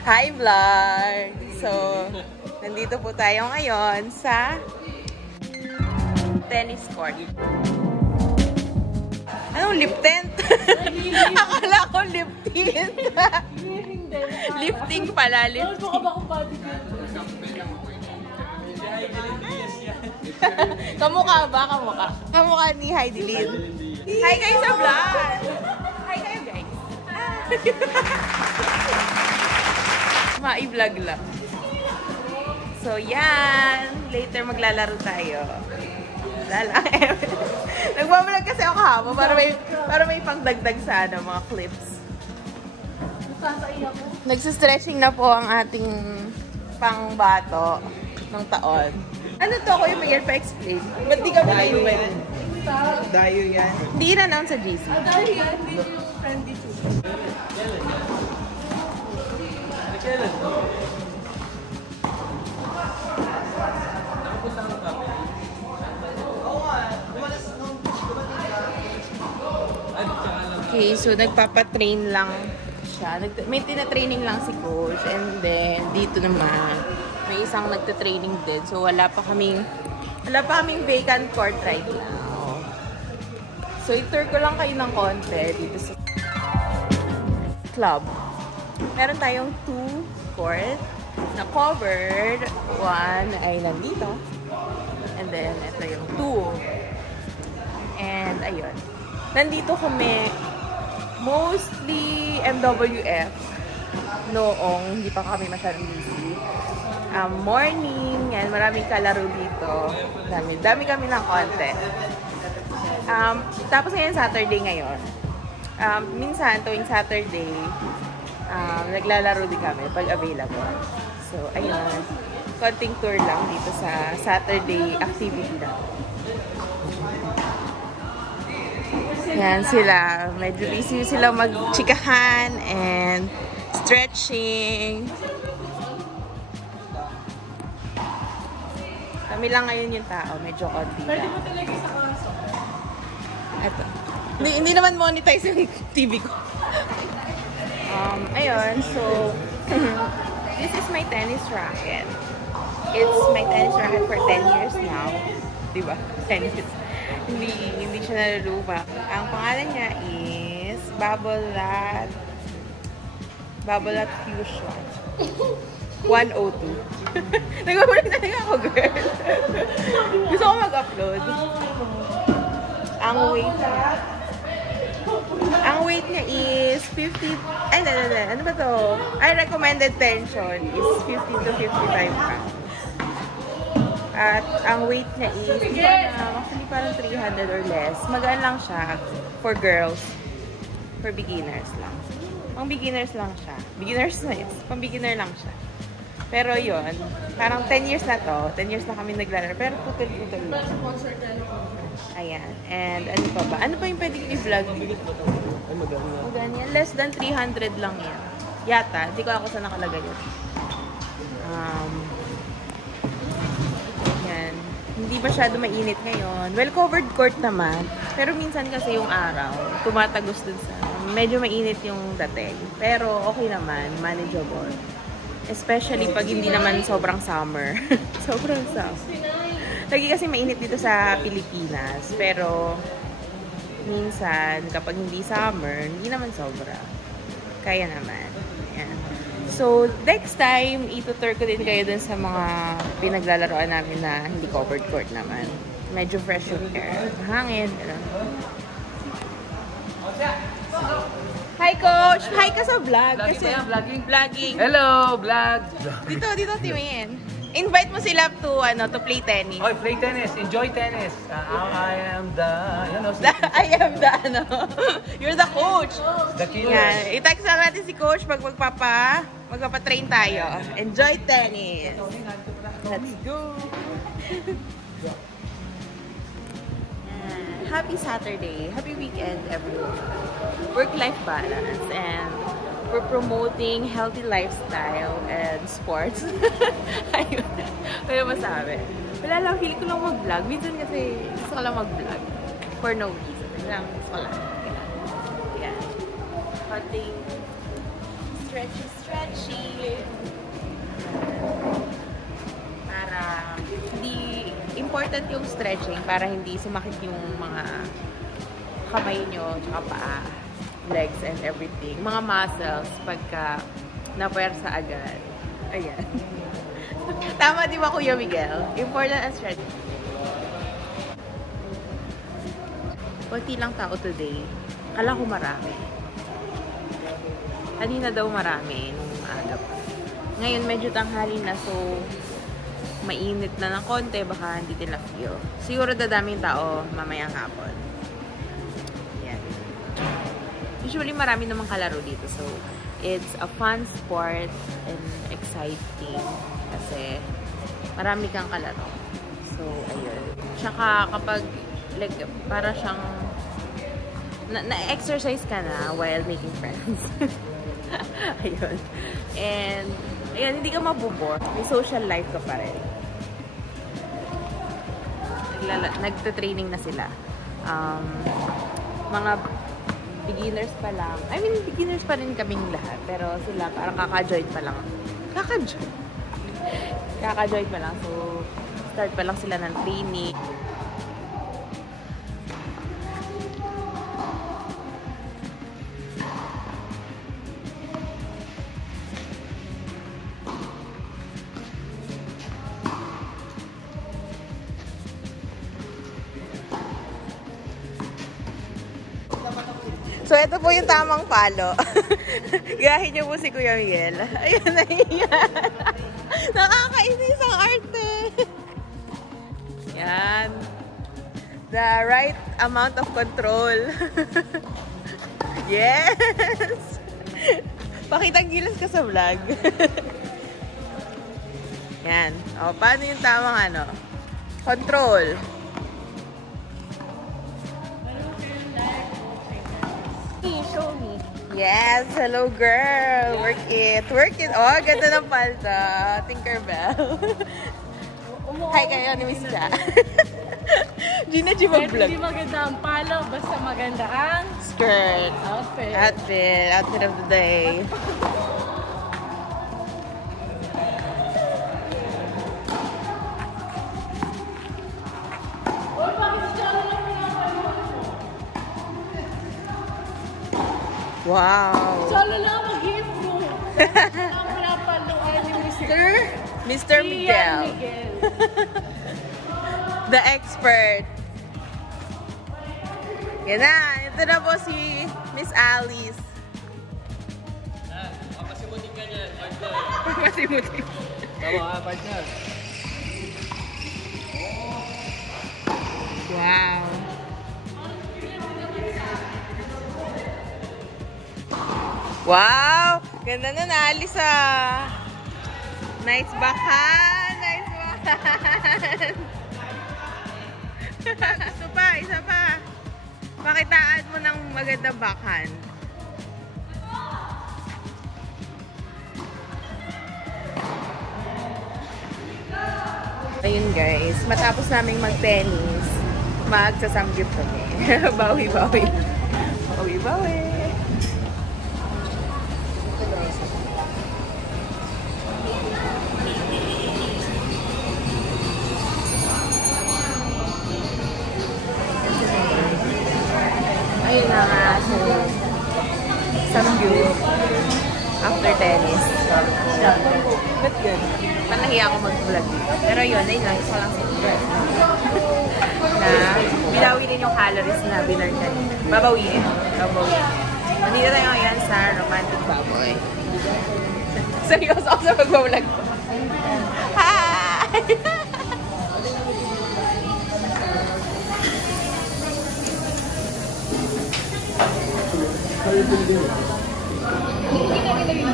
Hi vlog! So, nandito po tayo ngayon sa tennis court. Anong lip tent? Akala ko lip tint. Lifting pala, lifting. Kamukha ba? Kamukha. Kamukha ni Heidi Lin. Hi kayo sa vlog! Hi kayo guys! Ma-i-vlog lang. So yan! Later maglalaro tayo. Nagbablog kasi ako kahapon para may pangdagdag sa mga clips. Nagsistretching na po ang ating pangbato ng taon. Ano to? Kuya Miguel, pa-explain. Ba't di kami na-invite? Dayo yan. Hindi in-announce sa GC. Dayo yan. Hindi yung friendly too. Okay, so nagpapatrain lang siya. May tina-training lang si coach. And then, dito naman, may isang nagta-training din. So, wala pa kaming vacant court right now. So, i-tour ko lang kayo ng konti dito sa club. Meron tayong 2 court na covered. 1 ay nandito. And then, ito yung 2. And, ayun. Nandito kami mostly MWF noong hindi pa kami masyadong busy. Morning, yan, maraming kalaro dito. Dami kami ng content. Tapos ngayon, Saturday ngayon. Minsan, tuwing Saturday, naglalaro din kami pag available. So, ayun. Konting tour lang dito sa Saturday activity na. Yan sila. Medyo busy sila mag-chikahan and stretching. Kami lang ngayon yung tao. Medyo konti lang. Pwede mo talaga sa kaso. Ito. Hindi naman monetize yung TV ko. Ayun. So, this is my tennis racket. It's my tennis racket for 10 years now. Diba? 10 years. Hindi siya nalulupa. Ang pangalan niya is Babolat Fusion 102. Nag-work na lang ako, girl. Gusto ko mag-upload. Ang weight niya is 50. Ay, ano ba to? Ay, recommended tension is 50 to 55 pounds. At ang weight niya is, actually parang 300 or less. Magaan lang siya for girls. For beginners lang. Pang beginners lang siya. Beginners na yes. Pang beginner lang siya. Pero yun, parang 10 years na to. 10 years na kami naglalaro. Pero putol-putol lang. Ayan. And ano pa ba? Ano pa yung pwedeng i-vlog? Magaan yan. Less than 300 lang yan. Yata. Hindi ko ako saan nakalagay yun. Hindi masyado mainit ngayon. Well-covered court naman. Pero minsan kasi yung araw, tumatagos dun sa... Medyo mainit yung dating. Pero okay naman. Manageable. Especially pag hindi naman sobrang summer. Sobrang summer. Lagi kasi mainit dito sa Pilipinas. Pero minsan, kapag hindi summer, hindi naman sobra. Kaya naman. Ayan. So, next time, itutur ko din kayo dun sa mga pinaglalaroan namin na hindi covered court naman. Medyo fresh yung air. Hangin. Hi, Coach! Hi ka sa vlog. Vlogging Kasi, ba yan? Vlogging? Vlogging. Hello, vlog! Dito, Timin. Invite mo sila to play tennis. Oh, play tennis. Enjoy tennis. I am the... I am the, you're the coach. The killer. Yan. I-text lang natin si Coach pag magpapatrain tayo. Enjoy tennis. Let's go. Happy Saturday. Happy weekend, everyone. Work-life balance. And we're promoting healthy lifestyle and sports. Ayun. Kaya masabi. Wala lang, feeling ko lang mag-vlog. Minsan kasi gusto ko lang mag-vlog. For no reason. Gusto ko lang. Yeah. Konting stretchy, stretchy. Para hindi important yung stretching para hindi sumakit yung mga kamay nyo, tsaka paa, legs and everything. Mga muscles pagka napuwersa agad. Ayan. Tama di ba, Kuya Miguel? Important ang stretching. Kunti lang tao today. Kala ko marami. Kanina daw marami nung aga pa. Ngayon medyo tanghali na, so mainit na ng konti, baka hindi nila feel. Siguro dadaming tao mamayang hapon. Yan. Usually marami namang kalaro dito, so it's a fun sport and exciting kasi marami kang kalaro. So, ayun. Tsaka kapag like, para siyang na-exercise ka na while making friends. Ayun. And, ayun, hindi ka mabubore. May social life ka pa rin. Nagta-training na sila. Mga beginners pa lang. I mean, beginners pa rin kaming lahat. Pero sila parang kaka-join pa lang. Kaka-join pa lang. So, start pa lang sila ng training. So, ito po yung tamang palo. Gahin niyo po si Kuya Miguel. Ayun, nahiyan. Nakakainis ang arte. Yan. The right amount of control. Yes! Pakitang gilas ka sa vlog. Yan. O, paano yung tamang ano? Control. Show me. Yes, hello girl. Work it. Work it. Oh, ganda ng palda. Tinkerbell. Hi kayo ni Miss Ja. Gina G mag-vlog. Hindi maganda ang palo, basta maganda ang skirt. Outfit. Outfit of the day. Wow. Solo lang mag-improve. Ang pinapalo ay ni Mr. Miguel. The expert. Yan na. Ito na po si Miss Alice. Masimutin ka niyan, partner. Masimutin. Tama, partner. Wow. Wow! Ganda na naalis ah. Nice backhand! Nice backhand! Gusto pa, isa pa. Pakitaan mo ng magandang backhand. Ayun guys, matapos naming mag-tennis, magsasamgyup kami. Bawi-bawi. Bawi-bawi. Ayun na nga, so, samgyup after tennis. But good. Panahiya ako mag-vlog. Pero yun, ayun lang, isa lang sa vlog. Na binawi din yung calories na binarn kanina. Babawiin. Babawiin. Nandito tayo ngayon sa Romantic Baboy. Seryoso ako sa pag-vlog ko. Hi! Hindi ka nilagay